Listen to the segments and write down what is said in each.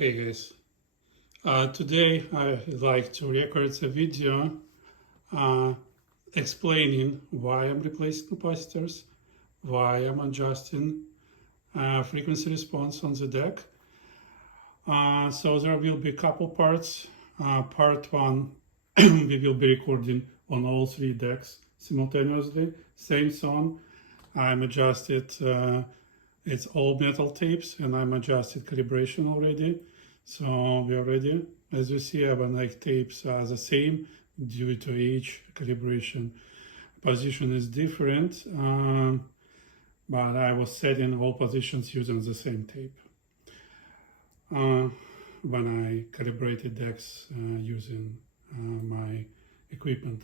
Hey guys, today I'd like to record a video explaining why I'm replacing capacitors, why I'm adjusting frequency response on the deck. So there will be a couple parts. Part one, we will be recording on all three decks simultaneously, same song. I'm adjusted, it's all metal tapes, and I'm adjusted calibration already. So we are ready. As you see, our like tapes are the same due to each calibration. Position is different, but I was setting all positions using the same tape when I calibrated decks using my equipment.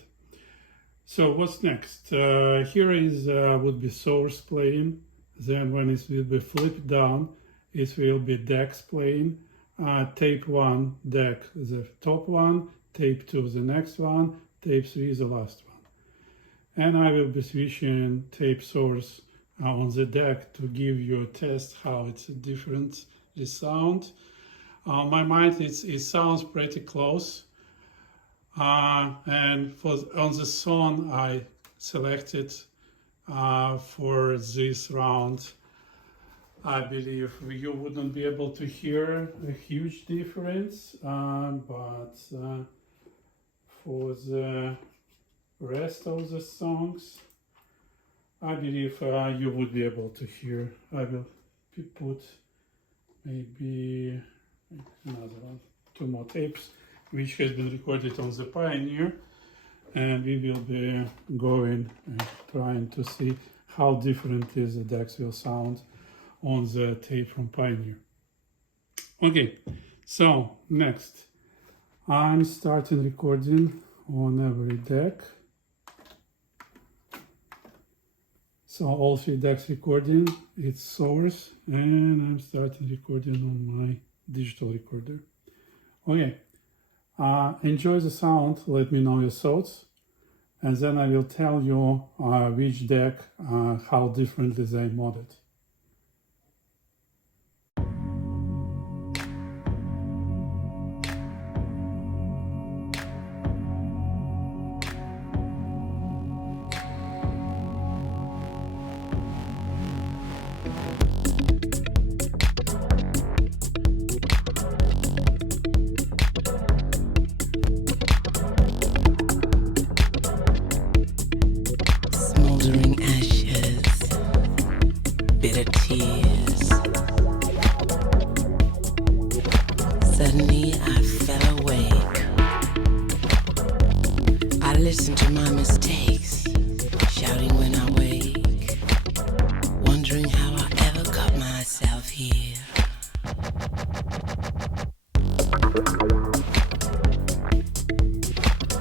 So what's next? Here is would be source playing. Then when it will be flipped down, it will be decks playing. Tape 1 deck the top one, tape 2 the next one, tape 3 the last one. And I will be switching tape source on the deck to give you a test how it's different the sound. On my mind it sounds pretty close. And on the song I selected for this round, I believe you wouldn't be able to hear a huge difference, but for the rest of the songs, I believe you would be able to hear. I will put maybe another one, 2 more tapes, which has been recorded on the Pioneer, and we will be going and trying to see how different the decks will sound on the tape from Pioneer. Okay, so next, I'm starting recording on every deck. So all 3 decks recording, it's source, and I'm starting recording on my digital recorder. Okay, enjoy the sound, let me know your thoughts, and then I will tell you which deck, how differently they modded. Smoldering ashes, bitter tears. Suddenly I fell awake. I listened to my mistakes, shouting when I wake, wondering how I ever got myself here.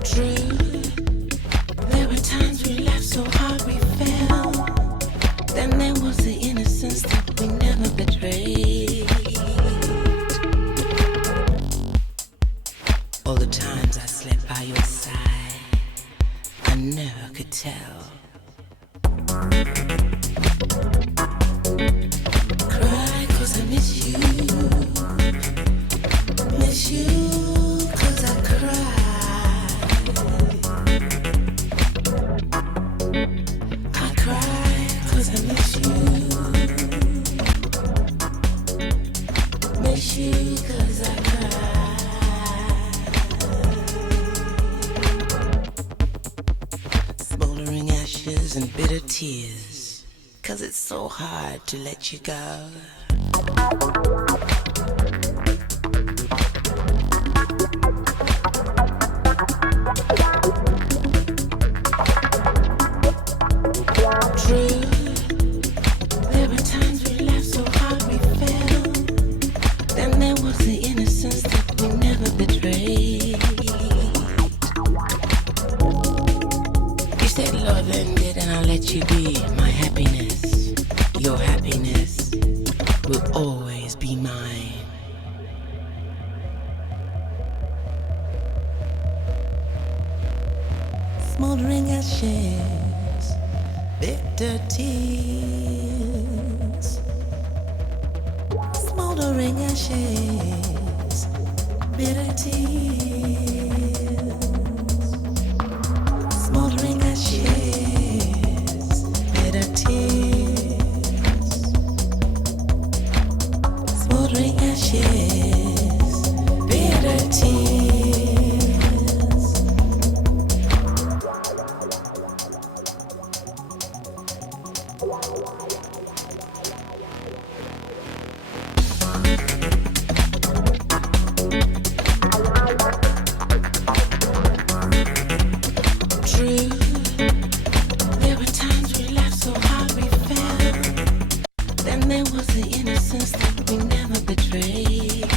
True, there were times we laughed so hard we fell. Then there was the innocence that we never betrayed. All the times I slept by your side, I never could tell. Cry 'cause I miss you. Miss you 'cause I cry. I cry 'cause I miss you. Miss you 'cause I cry. Smoldering ashes and bitter tears, 'cause it's so hard to let you go. True, there were times we laughed so hard we fell. Then there was the innocence that we never betrayed. You said love ended and I'll let you be my happiness. Your happiness will always be mine. Smoldering ashes, bitter tears. Smoldering ashes, bitter tears, smoldering ashes, bitter tears, smoldering ashes, bitter tears. True, there were times we laughed so hard we fell. Then there was the innocence that we never betrayed.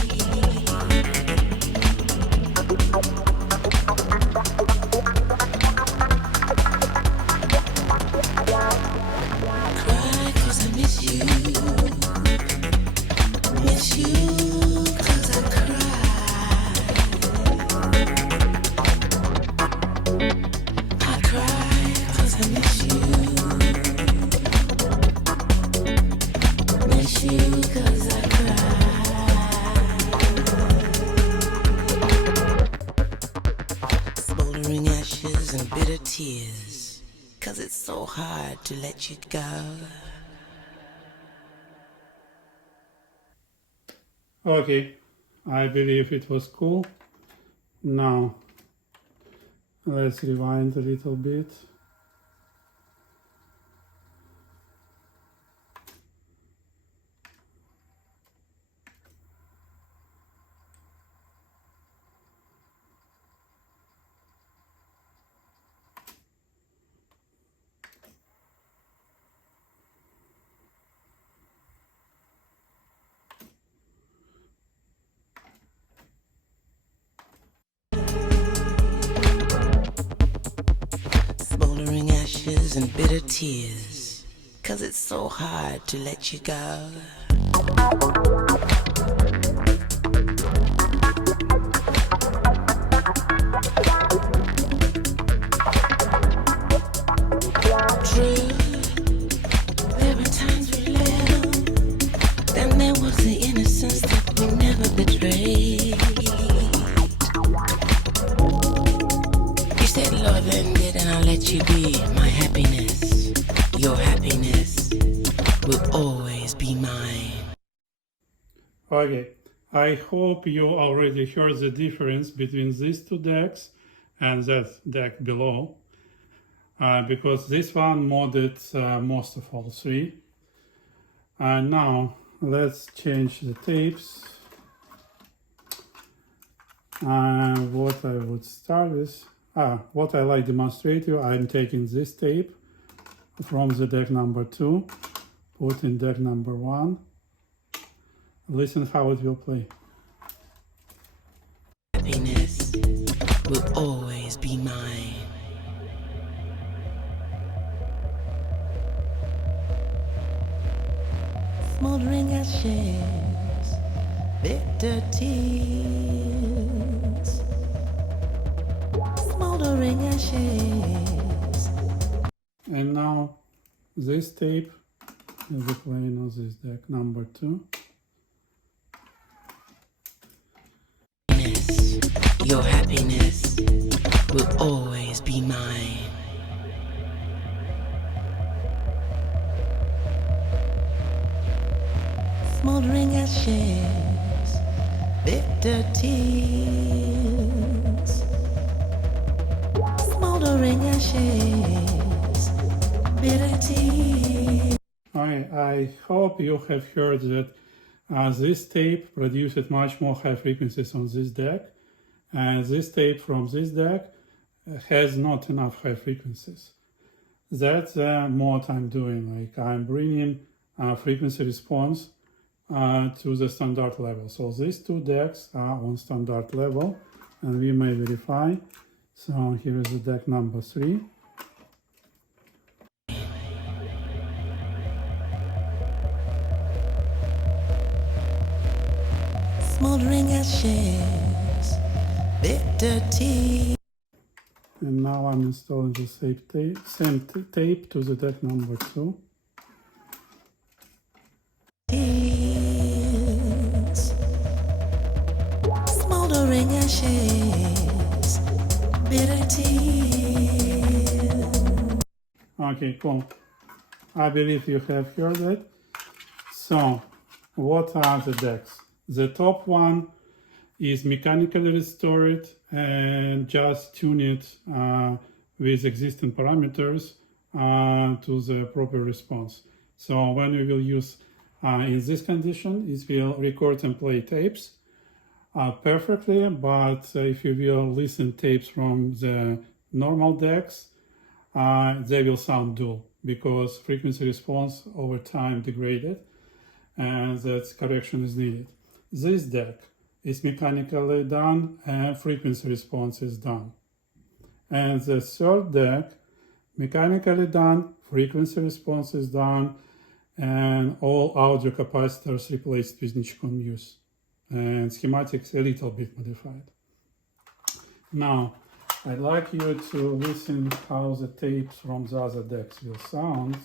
Cry 'cause I miss you. Miss you 'cause I cry. I cry 'cause I miss you. Miss you 'cause I cry. Smoldering ashes and bitter tears, 'cause it's so hard to let you go. Okay, I believe it was cool. Now, let's rewind a little bit. Smoldering ashes and bitter tears, 'cause it's so hard to let you go. True, there were times we laughed. Then there was the innocence that we never betrayed. You said love ended and I'll let you be my happiness. Your happiness will always be mine. Okay, I hope you already heard the difference between these two decks and that deck below, because this one modded most of all three. And now let's change the tapes. What I would start with, what I like to demonstrate you, I'm taking this tape from the deck number 2, put in deck number 1. Listen how it will play. Happiness will always be mine. Smoldering ashes, bitter tears, smoldering ashes. And now this tape will be playing on this deck number 2. Your happiness will always be mine. Smoldering ashes, bitter tears, smoldering ashes, bitter tears. I hope you have heard that this tape produced much more high frequencies on this deck, and this tape from this deck has not enough high frequencies. That's what I'm doing. Like, I'm bringing frequency response to the standard level. So these two decks are on standard level, and we may verify. So here is the deck number 3. Smoldering ashes, bitter tea. And now I'm installing the same tape to the deck number 2. Tears, smoldering burning ashes, bitter tears. Okay, cool. I believe you have heard it. So, what are the decks? The top one is mechanically restored and just tune it with existing parameters to the proper response. So when we will use in this condition, it will record and play tapes perfectly, but if you will listen tapes from the normal decks, they will sound dull because frequency response over time degraded, and that correction is needed. This deck is mechanically done and frequency response is done. And the third deck, mechanically done, frequency response is done, and all audio capacitors replaced with Nichicon Muse, and schematics a little bit modified. Now, I'd like you to listen how the tapes from the other decks will sound.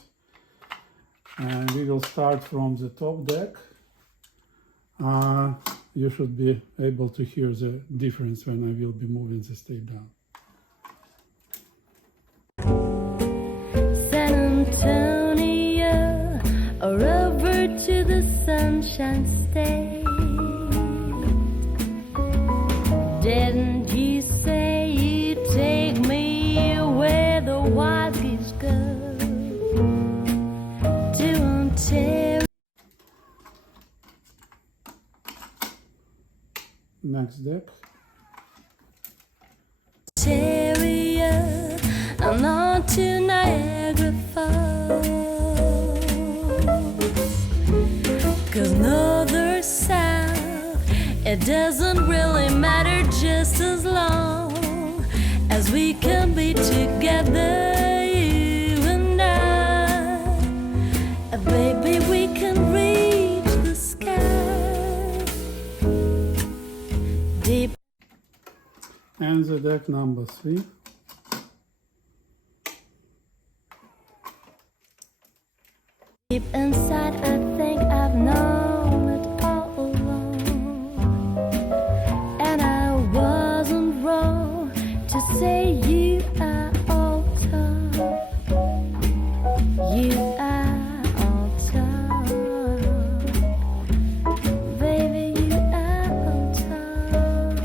And we will start from the top deck. You should be able to hear the difference when I will be moving this tape down. San Antonio, or over to the Sunshine State. Didn't you say you'd take me where the wild geese go? To Ontario. Next deck. And on to Niagara Falls. 'Cause north or south, it doesn't really matter, just as long as we can be together, you and I. Baby, we can reach the sky. Deep. And the deck number 3. Deep inside, I think I've known it all along, and I wasn't wrong to say you are all tough. You are all tough, baby. You are all tough,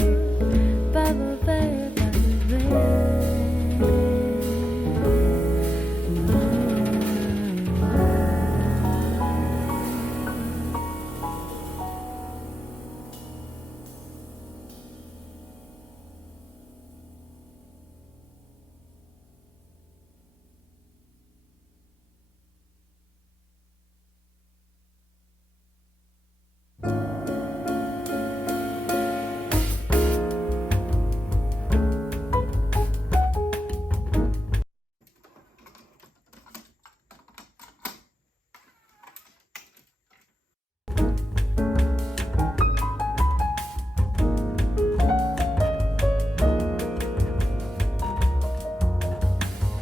Baba, baby,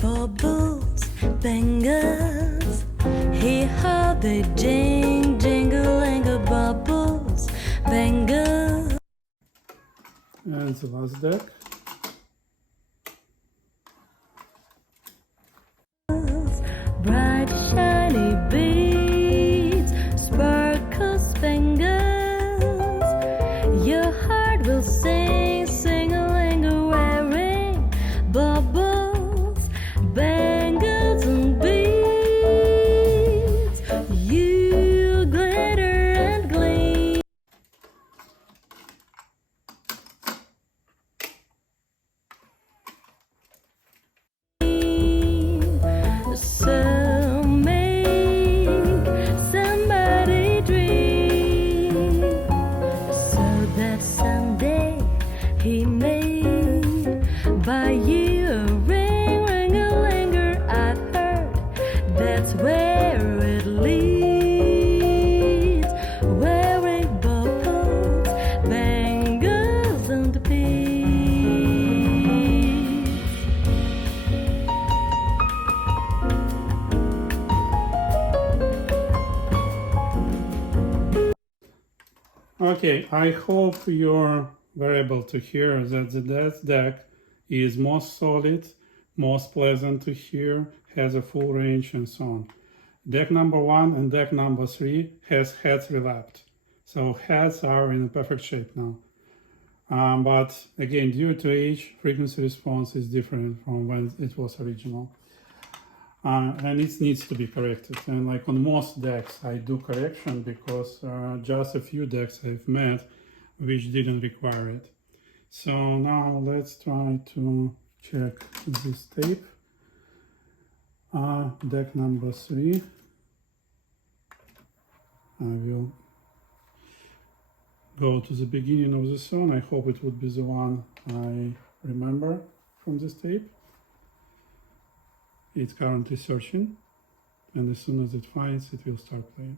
bubbles, bangers, hear how they ding, jingle, angle, bubbles, bangers. And the last deck. Bright, shiny beads, sparkle spangles. Your heart will sing, sing-a-ling-a, wearing bubbles, bangles, and beads. You glitter and gleam. So make somebody dream, so that someday he may buy you a ring, ring-a-linger. I've heard that's where it leads, wearing bubbles, bangles, and beads. Okay, I hope your variable to hear that the deck is most solid, most pleasant to hear, has a full range, and so on. Deck number 1 and deck number 3 has heads relapped. So heads are in a perfect shape now. But again, due to age, frequency response is different from when it was original. And it needs to be corrected. And like on most decks, I do correction because just a few decks I've met which didn't require it. So now let's try to check this tape. Deck number 3. I will go to the beginning of the song. I hope it would be the one I remember from this tape. It's currently searching, and as soon as it finds, it will start playing.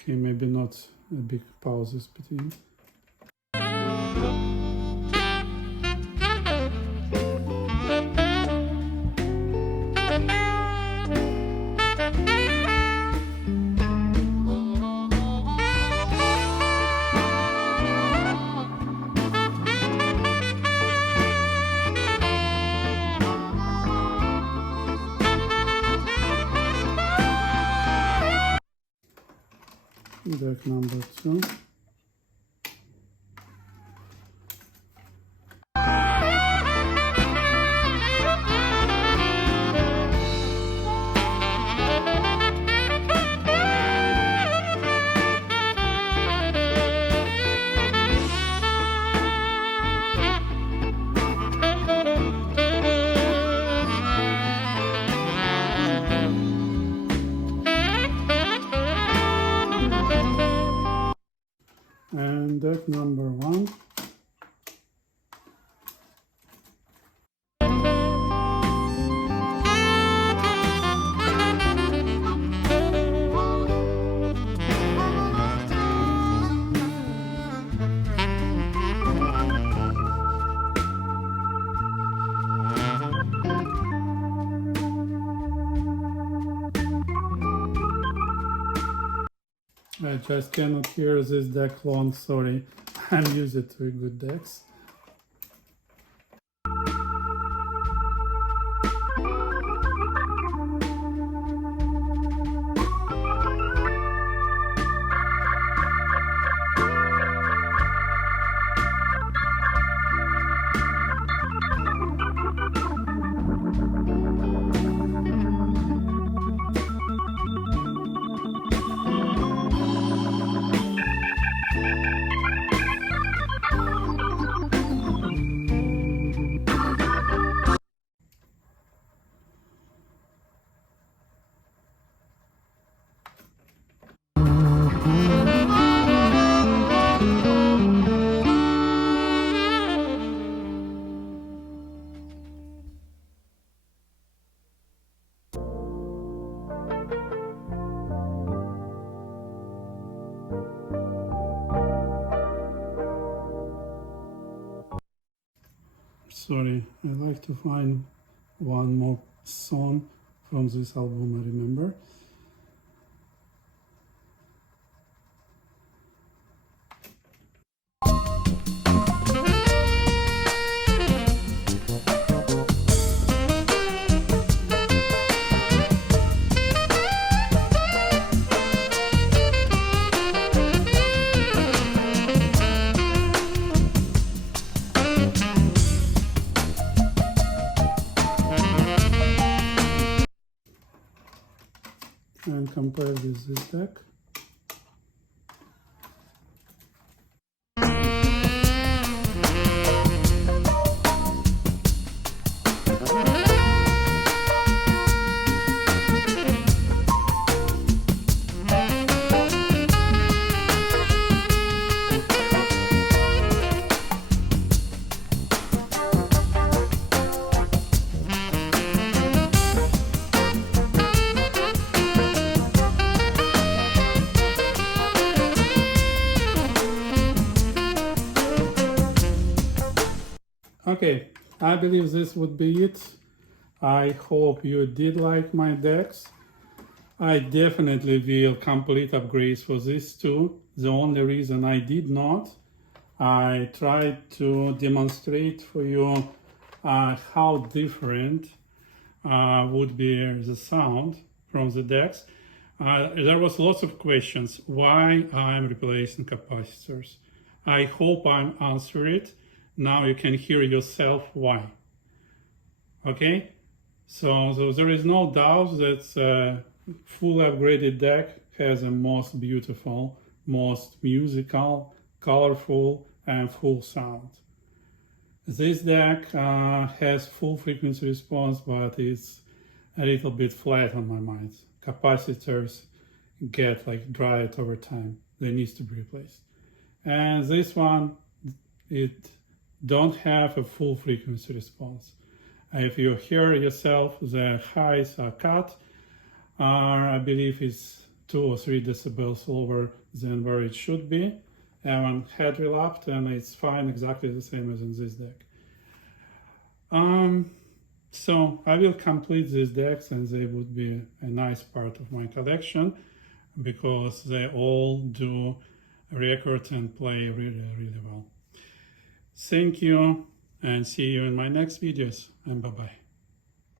Okay, maybe not a big pauses between. Deck number 2. And deck number 1. I just cannot hear this deck long, sorry. I'm used to good decks. Sorry, I like to find one more song from this album I remember. And compare with this deck. Okay, I believe this would be it. I hope you did like my decks. I definitely will complete upgrades for these two. The only reason I did not, I tried to demonstrate for you how different would be the sound from the decks. There was lots of questions why I'm replacing capacitors. I hope I answer it. Now you can hear yourself why. Okay, so there is no doubt that full upgraded deck has the most beautiful, most musical, colorful, and full sound. This deck has full frequency response, but it's a little bit flat on my mind. Capacitors get like dried over time. They need to be replaced. And this one, it don't have a full frequency response. If you hear yourself, the highs are cut. I believe it's 2 or 3 decibels lower than where it should be. And head relapsed, and it's fine, exactly the same as in this deck. So I will complete these decks, and they would be a nice part of my collection because they all do record and play really, really well. Thank you, and see you in my next videos, and bye-bye.